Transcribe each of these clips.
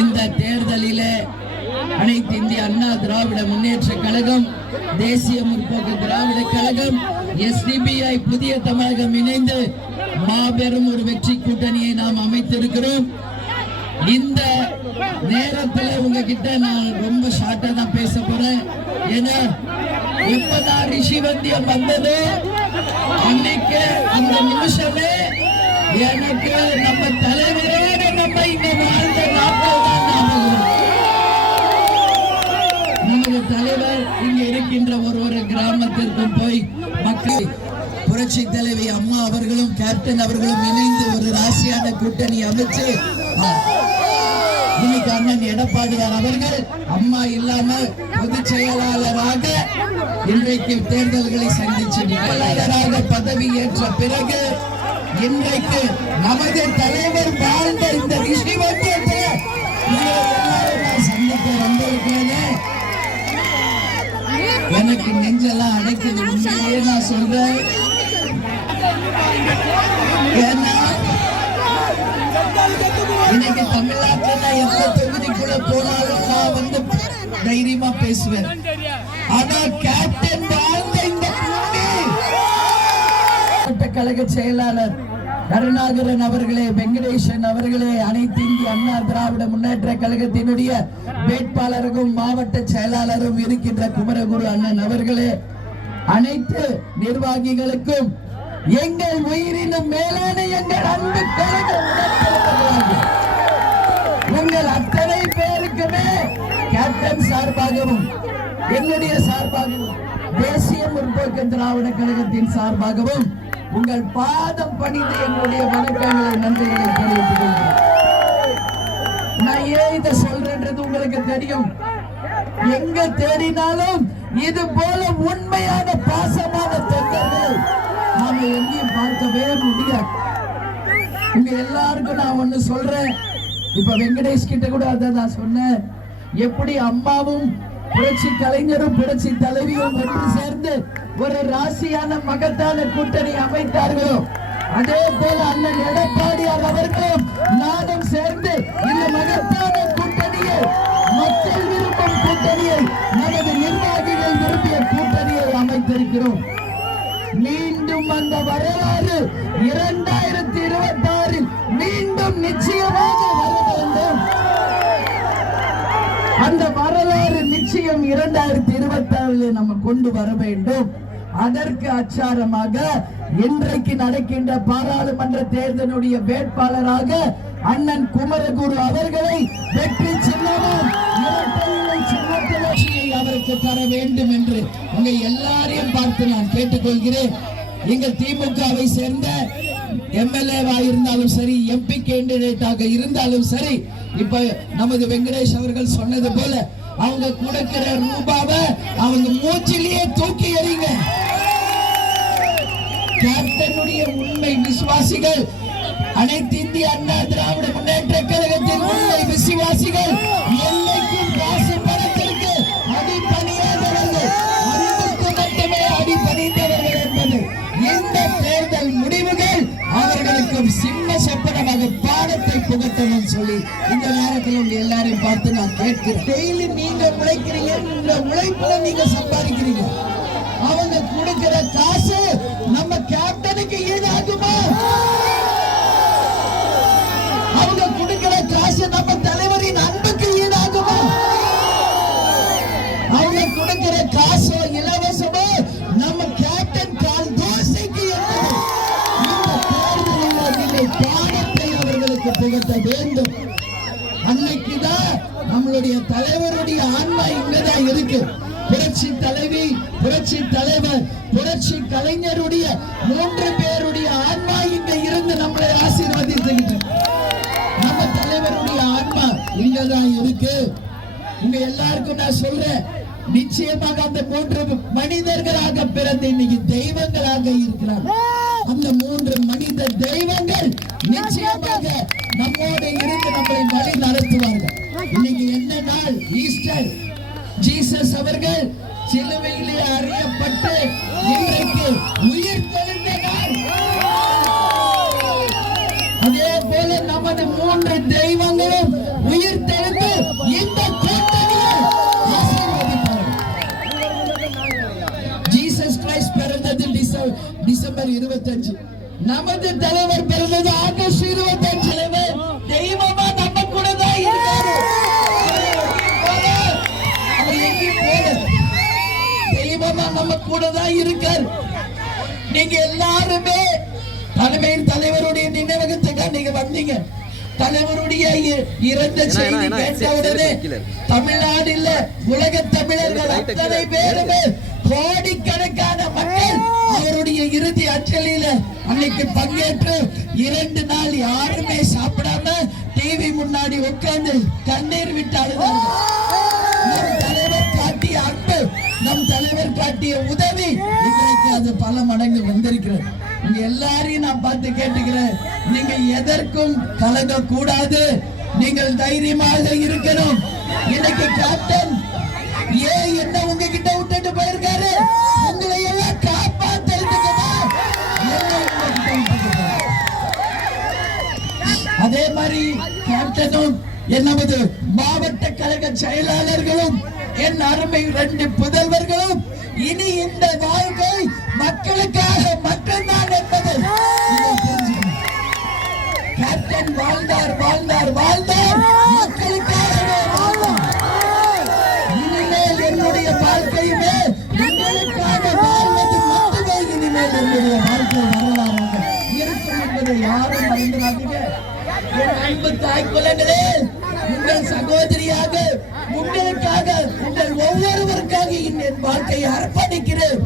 இந்த தேர்தலிலே அனைத்து இந்திய அண்ணா திராவிட முன்னேற்ற கழகம், தேசிய முற்போக்கு திராவிட கழகம், SDPI புதிய தமிழகம் இணைந்து மாபெரும் ஒரு வெற்றி கூட்டணியை நாம் அமைத்திருக்கிறோம். இந்த நேரத்தில் உங்ககிட்ட நான் ரொம்ப ஷார்ட்டா தான் பேச போறேன். ஏன்னா எப்பதான் ரிஷிவந்தியம் வந்தது அன்னைக்கு அந்த நிமிஷமே எனக்கு நம்ம தலைவரோட நம்ம இங்க வாழ்ந்த நாட்கள் தான் ஞாபகம். நமது தலைவர் இங்க இருக்கின்ற ஒரு கிராமத்திற்கும் போய் மக்கள் புரட்சி தலைவி அம்மா அவர்களும் கேப்டன் அவர்களும் இணைந்து ஒரு ராசியான கூட்டணி அமைச்சு இன்னைக்கு அண்ணன் எடப்பாடியார் அவர்கள் அம்மா இல்லாம பொதுச் செயலாளராக இன்றைக்கு தேர்தல்களை சந்திச்சு செயலாளராக பதவி ஏற்ற பிறகு இன்றைக்கு நமது தலைவர் வாழ்ந்த இந்த ரிஷிவந்தியத்தை சந்திக்க வந்திருக்கேன். எனக்கு நெஞ்செல்லாம் அடைக்குது. உண்மையிலேயே நான் சொல்றேன். ஏன்னா இன்னைக்கு தமிழ்நாட்டுல எந்த தொகுதிக்குள்ள போனாலும் நான் வந்து தைரியமா பேசுவேன். ஆனா கேப்டன் வாழ்ந்த இந்த கழக செயலாளர் கருணாகரன் அவர்களே, வெங்கடேசன் அவர்களே, அனைத்து இந்திய அண்ணா திராவிட முன்னேற்ற கழகத்தினுடைய வேட்பாளருக்கும் மாவட்ட செயலாளரும் இருக்கின்ற குமரகுரு அண்ணன் அவர்களே, அனைத்து நிர்வாகிகளுக்கும் எங்கள் உயிரினும் மேலான எங்கள் அன்பு கழக உங்கள் அத்தனை பேருக்குமே கேப்டன் சார்பாகவும் என்னுடைய சார்பாகவும் தேசிய முற்போக்கு திராவிட கழகத்தின் சார்பாகவும் உங்கள் பாதம் பணிந்து என்னுடைய வணக்கங்களை நன்றிகளை தெரிவித்துக் கொள்கிறேன். நான் ஏன் இதை சொல்றேன்றது உங்களுக்கு தெரியும். எங்க தேடினாலும் இது போல உண்மையான பாசமான தொண்டர்கள் நாம எங்கேயும் பார்க்கவே முடியாது. உங்க எல்லாருக்கும் நான் ஒண்ணு சொல்றேன். இப்ப வெங்கடேஷ் கிட்ட கூட அதான் நான் சொன்னேன். எப்படி அம்மாவும் புரட்சி கலைஞரும் புரட்சி தலைவியும் ஒன்று சேர்ந்து ஒரு ராசியான மகத்தான கூட்டணி அமைத்தார்களோ, அதே போல அண்ணன் எடப்பாடியார் அவர்களும் நானும் சேர்ந்து இந்த மகத்தான கூட்டணியை, மக்கள் விரும்பும் கூட்டணியை, நமது நிர்வாகிகள் விரும்பிய கூட்டணியை அமைத்திருக்கிறோம். மீண்டும் அந்த வரலாறு 2026 மீண்டும் நிச்சயமாக வர வேண்டும். அந்த வரலாறு நிச்சயம் 2026 நம்ம கொண்டு வர வேண்டும். அதற்கு அச்சாரமாக இன்றைக்கு நடக்கின்ற பாராளுமன்ற தேர்தலுடைய வேட்பாளராக அண்ணன் குமரகுரு அவர்களை வெற்றி சின்னமும் அவருக்கு தர வேண்டும் என்று உங்க எல்லாரையும் பார்த்து நான் கேட்டுக்கொள்கிறேன். எங்கள் திமுகவை சேர்ந்த எம்எல்ஏவா இருந்தாலும் சரி, எம்பி கேண்டிடேட்டாக இருந்தாலும் சரி, இப்ப நமது வெங்கடேஷ் அவர்கள் சொன்னது போல அவங்க கொடுக்கிற ரூபாவை அவங்க மூச்சிலேயே தூக்கி எறிங்க. கேப்டனுடைய உண்மை விசுவாசிகள், அனைத்து இந்திய அண்ணா திராவிட முன்னேற்ற கழகத்தின் உண்மை விசுவாசிகள் எல்லைக்கும் காசு பணத்திற்கு அடிபணியாதவர்கள், அன்புக்கு மட்டுமே அடிபணிந்தவர்கள் என்பது இந்த தேர்தல் முடிவுகள் அவர்களுக்கும் சிம்ம சொப்பனமாக பாடத்தை புகட்டணும் சொல்லி இந்த நேரத்தில் உங்க எல்லாரையும் பார்த்து நான் கேட்கிறேன். டெய்லி நீங்க உழைக்கிறீங்க, இந்த உழைப்புல நீங்க சம்பாதிக்கிறீங்க. அவங்க கொடுக்கிற காசு நம்ம கேப்டனுக்கு ஈடாகுமா? அவங்க கொடுக்கிற காசு நம்ம தலைவரின் அன்புக்கு ஈடாகுமா? அவங்க கொடுக்கிற காசோ இலவசமோ நம்ம கேப்டன் கால் தோசைக்கு பாடத்தை அவர்களுக்கு புகட்ட வேண்டும். அன்னைக்குதான் நம்மளுடைய தலைவருடைய ஆன்மா இங்கதான் இருக்கு. புரட்சி தலைவி, புரட்சி தலைவர், புரட்சி கலைஞருடைய 3 பேருடைய ஆன்மா இங்க இருந்து நம்மளை ஆசீர்வதித்து நம்ம தலைவருடைய ஆன்மா இங்கதான் இருக்கு. உங்க எல்லாருக்கும் நான் சொல்றேன், நிச்சயமாக அந்த 3 மனிதர்களாக பிறந்து இன்னைக்கு தெய்வங்களாக இருக்கிறார். அந்த 3 மனித தெய்வங்கள் நிச்சயமாக நம்மோடு இருந்து நம்மை வழி நடத்துவார்கள். இன்னைக்கு என்ன நாள்? ஈஸ்டர். ஜீசஸ் அவர்கள் சிலுவையிலே அறியப்பட்டு இன்றைக்கு உயிர் தெழுந்த நாள். அதே போல நமது 3 தெய்வங்களும் உயிர் 25. நமது தலைவர் பிறந்தது ஆகஸ்ட் 25. தெய்வமா நம்ம கூட தான் இருக்காரு. தெய்வமா நம்ம கூட தான் இருக்காரு. நீங்க எல்லாருமே தலைமையின் தலைவருடைய நினைவகத்துக்கு நீங்க வந்தீங்க. தலைவருடைய இறந்த செய்தி கேட்டவுடனே தமிழ்நாடு இல்ல உலக தமிழர்கள் அத்தனை பேருமே கோடிக்கணக்கான மக்கள் அவருடைய இறுதி அஞ்சலியில அன்னைக்கு பங்கேற்று 2 நாள் யாருமே சாப்பிடாம டிவி முன்னாடி உட்கார்ந்து கண்ணீர் விட்டு அழுதார்கள். நம் தலைவர் காட்டிய அன்பு, நம் தலைவர் காட்டிய உதவி இன்றைக்கு அது பல மடங்கு வந்திருக்கிறது. உங்க எல்லாரையும் நான் பார்த்து கேட்டுக்கிறேன், நீங்க எதற்கும் கலங்க கூடாது. நீங்கள் தைரியமாக இருக்கணும். இன்னைக்கு கேப்டன் என்ன உங்ககிட்ட விட்டுட்டு போயிருக்காரு, உங்களை எல்லாம் காப்பாத்துறதுக்கு. அதே மாதிரி கேப்டனும் நமது மாவட்ட கழக செயலாளர்களும் என் அருமை 2 புதல்வர்களும் இனி இந்த வாழ்க்கை மக்களுக்காக மட்டும்தான் என்பது கேப்டன் வாழ்ந்தார் வாழ்ந்தார் வாழ்ந்தார் மக்களுக்காகவே வாழ்ந்தார். இனிமேல் என்னுடைய வாழ்க்கையுமே உங்களுக்காக வாழ்வது மட்டுமே இனிமேல் என்னுடைய வாழ்க்கை வரலாறாக இருக்கும் என்பதை யாரும் மறந்துடாதீங்க. என் அன்பு தாய் குலங்களே, உங்கள் சகோதரியாக உங்களுக்காக உங்கள் ஒவ்வொருவருக்காக என் வாழ்க்கையை அர்ப்பணிக்கிறேன்.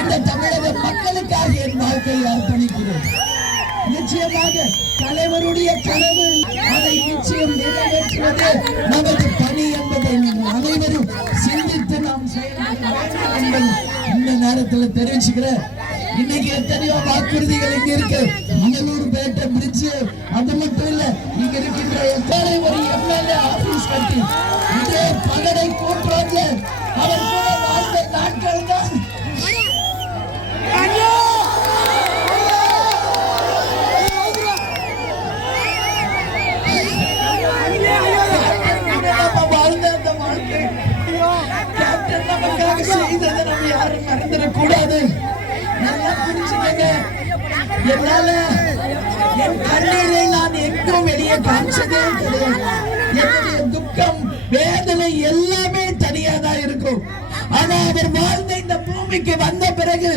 இந்த தமிழக மக்களுக்காக என் வாழ்க்கையை அர்ப்பணிக்கிறேன். நிச்சயமாக தலைவருடைய கனவு அதை நிச்சயம் நிறைவேற்றுவது நமது பணி என்பதை நீங்கள் அனைவரும் சிந்தித்து நாம் செயல்பட இந்த நேரத்தில் தெரிவிச்சுக்கிறேன். இன்னைக்கு எத்தனையோ வாக்குறுதிகள் இங்க இருக்கு. மணலூர் பேட்டை பிரிட்ஜ், அது மட்டும் இல்ல, இங்க இருக்கின்ற எத்தனை ஒரு எம்எல்ஏ ஆபீஸ் கட்டி இதே பகடை கூட்டுறாங்க. அவர் கூட வாழ்ந்த நாட்கள் தான் வாழ்ந்த அந்த வாழ்க்கை. கேப்டன் நமக்காக செய்ததை நம்ம யாரும் மறந்துடக்கூடாது. நல்லா புரிஞ்சுக்கங்க. என்னால என் கண்ணீரை நான் எங்கும் வெளியே காமிச்சதே கிடையாது. என்னுடைய துக்கம், வேதனை எல்லாமே தனியாதான் இருக்கும். ஆனா அவர் வாழ்ந்த இந்த பூமிக்கு வந்த பிறகு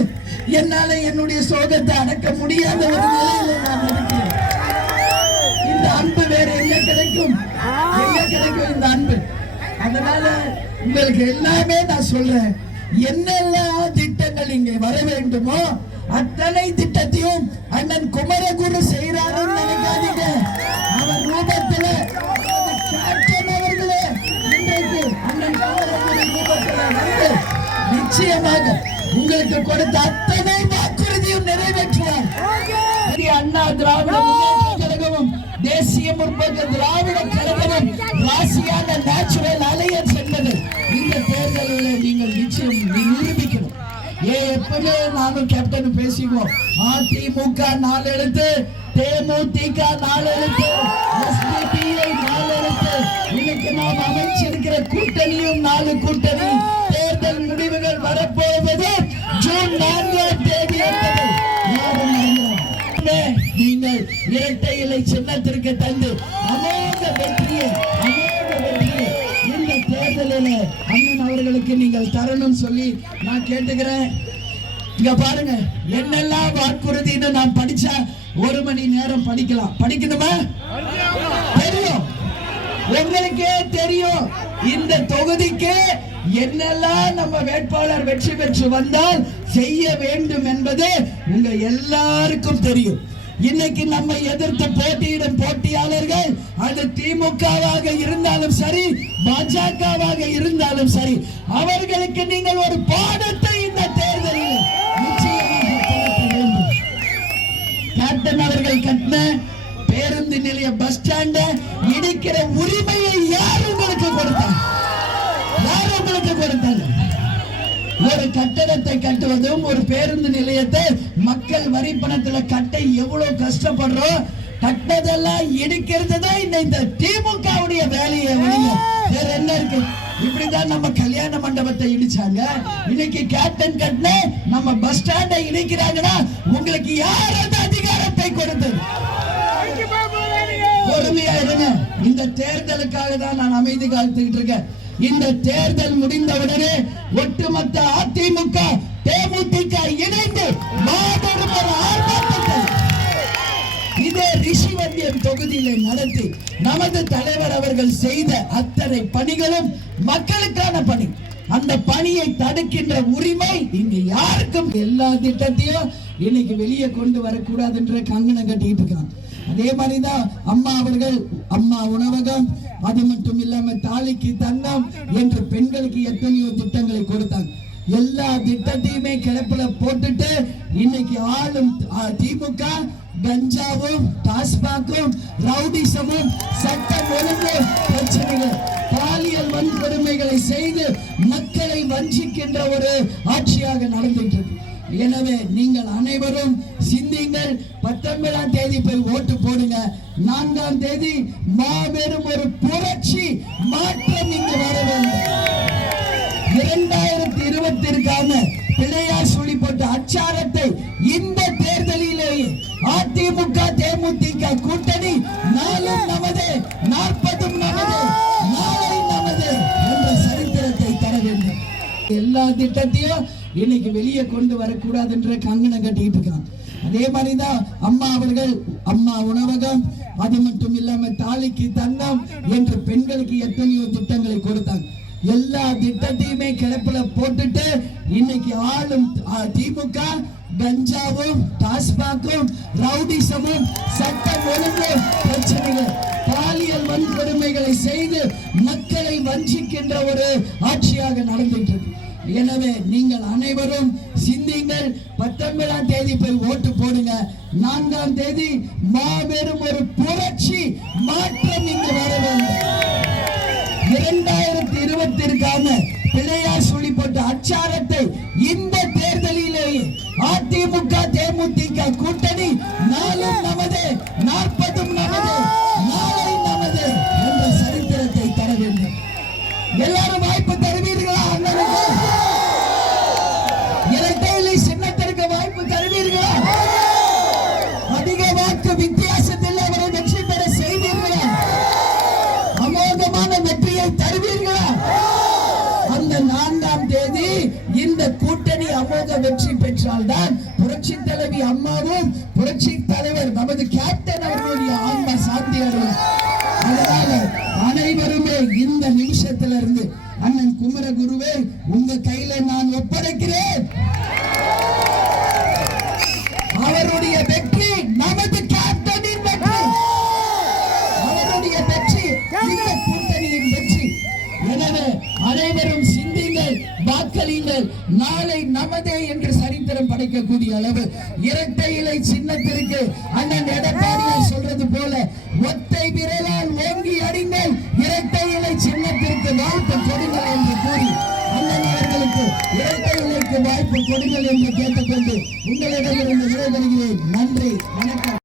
என்னால என்னுடைய சோகத்தை அடக்க முடியாத ஒரு நிலையில நான் இருக்கிறேன். இந்த அன்பு வேற எங்க கிடைக்கும்? எங்க கிடைக்கும் இந்த அன்பு? அதனால உங்களுக்கு எல்லாமே நான் சொல்றேன், என்னெல்லாம் திட்டங்கள் இங்கே வர வேண்டுமோ அத்தனை திட்டத்தையும் அண்ணன் குமரகுரு செய்யறாருன்னு நினைக்காதீங்க. அவர் ரூபத்துல கேப்டன் அவர்களே இன்றைக்கு அண்ணன் குமரகுரு ரூபத்துல வந்து நிச்சயமாக உங்களுக்கு கொடுத்த அத்தனை வாக்குறுதியும் நிறைவேற்றுவார். அண்ணா திராவிட முன்னேற்ற கழகமும் தேசிய முற்போக்கு திராவிட கழகமும் ராசியான நேச்சுரல் அலையன்ஸ் என்பது இந்த தேர்தலில் நீங்கள் நிச்சயம் நிரூபிக்கணும். எப்பவுமே நானும் கேப்டன் பேசிக்குவோம். அதிமுக 4 எழுத்து, தேமுதிக 4 எழுத்து, எஸ்டிபிஐ 4 எழுத்து. இன்னைக்கு நாம் அமைச்சிருக்கிற கூட்டணியும் 4 கூட்டணி. தேர்தல் முடிவுகள் வரப்போவது ஜூன் 4ஆம் தேதி என்பது யாரும் மறந்துடாதீங்க. நீங்கள் இரட்டை இலை சின்னத்திற்கு தந்து அமோக வெற்றியை இந்த தேர்தலில் அண்ணன் அவர்களுக்கு நீங்கள் தரணும் சொல்லி நான் கேட்டுக்கிறேன். இங்க பாருங்க, என்னெல்லாம் வாக்குறுதின்னு நான் படிச்சா 1 மணி நேரம் படிக்கலாம். படிக்கணுமா? தெரியும், உங்களுக்கே தெரியும். இந்த தொகுதிக்கு என்னெல்லாம் நம்ம வேட்பாளர் வெற்றி பெற்று வந்தால் செய்ய வேண்டும் என்பது உங்க எல்லாருக்கும் தெரியும். இன்னைக்கு நம்ம எதிர்த்து போட்டியிடும் போட்டியாளர்கள் அது திமுகவாக இருந்தாலும் சரி, பாஜகவாக இருந்தாலும் சரி, அவர்களுக்கு நீங்கள் ஒரு பாடத்தை இந்த தேர்தலில் நிச்சயமாக புகட்ட வேண்டும். கேப்டன் அவர்கள் கட்டின பேருந்து நிலைய பஸ் ஸ்டாண்ட இடிக்கிற உரிமையை யார் உங்களுக்கு கொடுத்தார்? யார் உங்களுக்கு கொடுத்தாங்க? ஒரு கட்டடத்தை கட்டுவதும் ஒரு பேருந்து நிலையத்தை மக்கள் வரி பணத்துல கட்ட எவ்வளவு கஷ்டப்படுறோம். கட்டதெல்லாம் இடிக்கிறது தான் இந்த திமுகவுடைய வேலையை. வேற என்ன இருக்கு? இப்படிதான் நம்ம கல்யாண மண்டபத்தை இடிச்சாங்க. இன்னைக்கு கேப்டன் கட்ன நம்ம பஸ் ஸ்டாண்டை இடிக்கிறாங்கன்னா உங்களுக்கு யார் அந்த அதிகாரத்தை கொடுத்தது? பொறுமையா இருங்க. இந்த தேர்தலுக்காக தான் நான் அமைதி காத்துக்கிட்டு இருக்கேன். இந்த தேர்தல் முடிந்தவுடனே ஒட்டுமொத்த அதிமுக தேமுதிக இணைந்து மாபெரும் ஒரு ஆர்ப்பாட்டத்தை இதே ரிஷிவந்தியம் தொகுதியிலே நடத்தி நமது தலைவர் அவர்கள் செய்த அத்தனை பணிகளும் மக்களுக்கான பணி. அந்த பணியை தடுக்கின்ற உரிமை இங்க யாருக்கும். எல்லா திட்டத்தையும் இன்னைக்கு வெளியே கொண்டு வரக்கூடாதுன்ற கங்கணம் கட்டிட்டு இருக்காங்க. அதே மாதிரிதான் அம்மா அவர்கள் அம்மா உணவகம், அது மட்டும் இல்லாம தாலிக்கு தங்கம் என்று பெண்களுக்கு எத்தனையோ திட்டங்களை கொடுத்தாங்க. எல்லா திட்டத்தையுமே கிளப்புல போட்டுட்டு இன்னைக்கு ஆளும் திமுக கஞ்சாவும் டாஸ்மாகும் ரவுடிசமும் சட்டம் ஒழுங்கு பிரச்சனைகள் பாலியல் வன்கொடுமைகளை செய்து மக்களை வஞ்சிக்கின்ற ஒரு ஆட்சியாக நடந்துட்டு இருக்கு. எனவே நீங்கள் அனைவரும் சிந்திங்கள். 19ஆம் தேதி போய் ஓட்டு போடுங்க. 4ஆம் தேதி மாபெரும் ஒரு புரட்சி மாற்றம் இங்கு வர வேண்டும். 2020ற்கான பிள்ளையார் சொல்லி போட்ட அச்சாரத்தை இந்த தேர்தலிலேயே அதிமுக தேமுதிக கூட்டணி நாளும் நமது 40ம் நமது நாளை நமது என்ற சரித்திரத்தை தர வேண்டும். எல்லா திட்டத்தையும் இன்னைக்கு வெளியே கொண்டு வரக்கூடாதுன்ற கங்கணம் கட்டிட்டு இருக்காங்க. அதே மாதிரிதான் அம்மா அவர்கள் அம்மா உணவகம், அது மட்டும் இல்லாம தாலிக்கு தங்கம் என்று பெண்களுக்கு எத்தனையோ திட்டங்களை கொடுத்தாங்க. எல்லா திட்டத்தையுமே கிளப்புல போட்டுட்டு இன்னைக்கு ஆளும் திமுக கஞ்சாவும் டாஸ்மாகும் ரவுடிசமும் சட்டம் ஒழுங்கு பிரச்சனைகள் பாலியல் வன்கொடுமைகளை செய்து மக்களை வஞ்சிக்கின்ற ஒரு ஆட்சியாக நடந்துட்டு இருக்கு. எனவே நீங்கள் அனைவரும் சிந்திங்கள். 19ஆம் தேதி போய் ஓட்டு போடுங்க. 4ஆம் தேதி மாபெரும் ஒரு புரட்சி மாற்றம் இங்கு வர வேண்டும். 2020ற்கான பிள்ளையார் சொல்லி போட்ட அச்சாரத்தை இந்த தேர்தலிலேயே அதிமுக தேமுதிக கூட்டணி நாளும் நமது 40ம் நமது நாளை நமது என்ற சரித்திரத்தை தர வேண்டும். எல்லாரும் வாய்ப்பு தருவீர்களா? இரட்டையிலை சின்னத்திற்கு வாய்ப்பு தருவீர்களா? அதிக வாக்கு வித்தியாசத்தில் அவரை வெற்றி பெற செய்வீர்களா? அமோகமான வெற்றியை தருவீர்களா? அந்த 4ஆம் தேதி இந்த கூட்டணி அமோக வெற்றி பெற்றால்தான் புரட்சி தலைவி அம்மாவும் புரட்சி தலைவர் நமது கேப்டன் அவர்களுடைய ஆன்மா சாந்தி அடையும். அதனால அனைவருமே இந்த நிமிஷத்திலிருந்து அண்ணன் குமரகுருவே உங்க கையில நான் ஒப்படைக்கிறேன். அவருடைய வெற்றி நமது கேப்டனின் வெற்றி, அவருடைய வெற்றி இந்த கூட்டணியின் வெற்றி. எனவே அனைவரும் சிந்திங்கள், வாக்களியுங்கள். நாளை நமதே என்று சரித்திரம் படைக்கக்கூடிய அளவு இரட்டை இலை சின்னத்திற்கு அண்ணன் எடப்பாடியார் சொல்றது போல ஒத்தை விரலால் ஓங்கி அடிங்கள், இரட்டை இலை சின்னத்திற்கு வாய்ப்பு கொடுங்கள் என்று கூறி அண்ணன் அவர்களுக்கு இரட்டை இலைக்கு வாய்ப்பு கொடுங்கள் என்று கேட்டுக்கொண்டு உங்களிடமிருந்து விடைபெறுகிறேன். நன்றி, வணக்கம்.